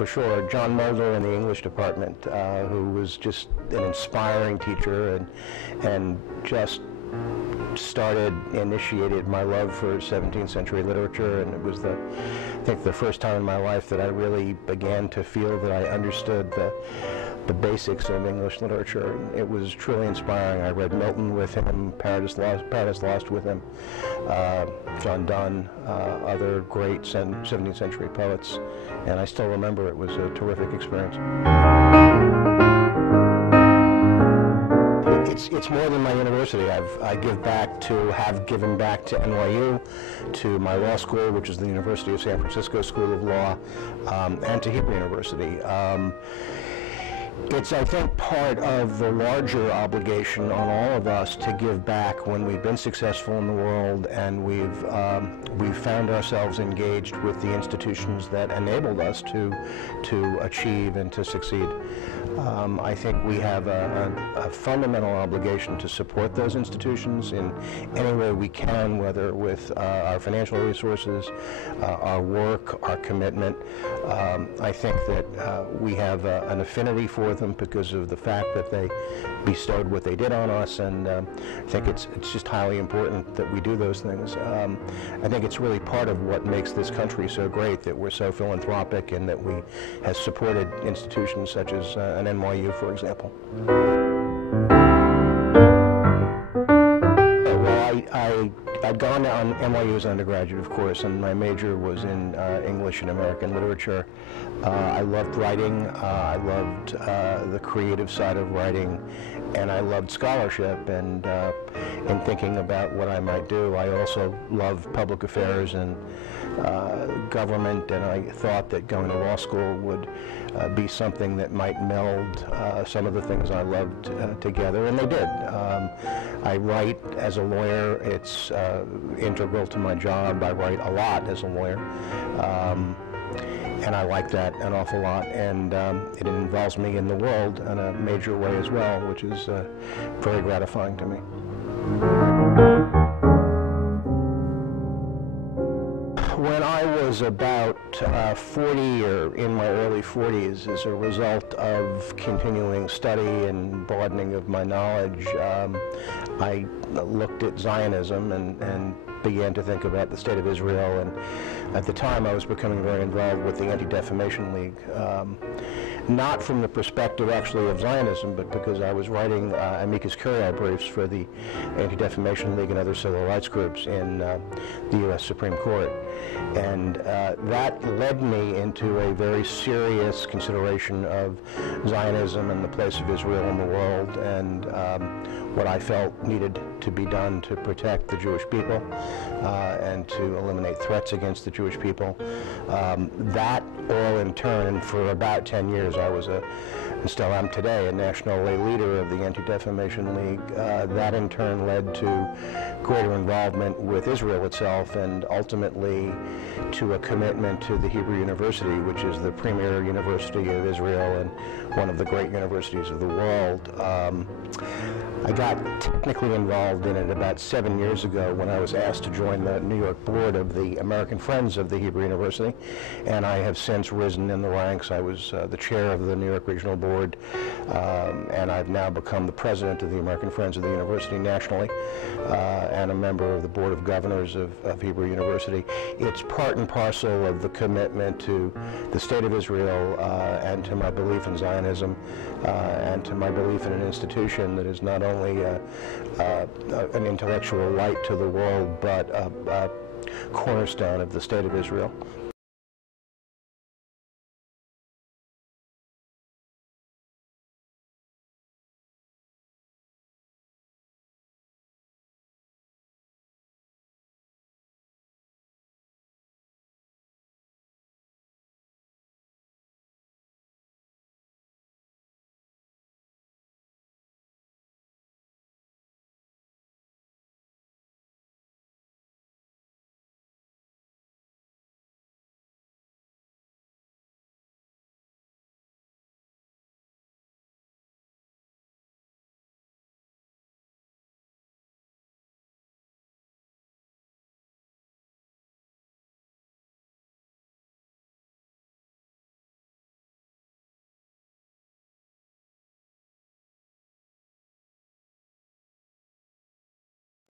for sure. John Mulder in the English department, who was just an inspiring teacher and just initiated my love for 17th century literature, and it was I think the first time in my life that I really began to feel that I understood the basics of English literature. It was truly inspiring. I read Milton with him, Paradise Lost with him, John Donne, other great 17th century poets, and I still remember it was a terrific experience. It's more than my university. have given back to NYU, to my law school, which is the University of San Francisco School of Law, and to Hebrew University. It's, I think, part of the larger obligation on all of us to give back when we've been successful in the world and we've found ourselves engaged with the institutions that enabled us to achieve and to succeed. I think we have a fundamental obligation to support those institutions in any way we can, whether with our financial resources, our work, our commitment. I think that we have an affinity for them because of the fact that they bestowed what they did on us, and I think it's just highly important that we do those things. I think it's really part of what makes this country so great, that we're so philanthropic and that we have supported institutions such as an NYU, for example. I'd gone on NYU as an undergraduate, of course, and my major was in English and American literature. I loved writing, I loved the creative side of writing, and I loved scholarship, and in thinking about what I might do, I also loved public affairs and government, and I thought that going to law school would be something that might meld some of the things I loved together, and they did. I write as a lawyer. It's integral to my job. I write a lot as a lawyer, and I like that an awful lot, and it involves me in the world in a major way as well, which is very gratifying to me. When I was about 40 or in my early 40s, as a result of continuing study and broadening of my knowledge, I looked at Zionism and began to think about the state of Israel, and at the time I was becoming very involved with the Anti-Defamation League, not from the perspective actually of Zionism, but because I was writing amicus curiae briefs for the Anti-Defamation League and other civil rights groups in the U.S. Supreme Court. And that led me into a very serious consideration of Zionism and the place of Israel in the world, and what I felt needed to be done to protect the Jewish people and to eliminate threats against the Jewish people. That all in turn, for about 10 years, I was and still am today, a national lay leader of the Anti-Defamation League. That in turn led to greater involvement with Israel itself, and ultimately to a commitment to the Hebrew University, which is the premier university of Israel and one of the great universities of the world. I got technically involved in it about 7 years ago when I was asked to join the New York board of the American Friends of the Hebrew University, and I have since risen in the ranks. I was the chair of the New York Regional Board, and I've now become the president of the American Friends of the University nationally, and a member of the Board of Governors of Hebrew University. It's part and parcel of the commitment to the State of Israel and to my belief in Zionism and to my belief in an institution that is not only an intellectual light to the world, but a cornerstone of the State of Israel.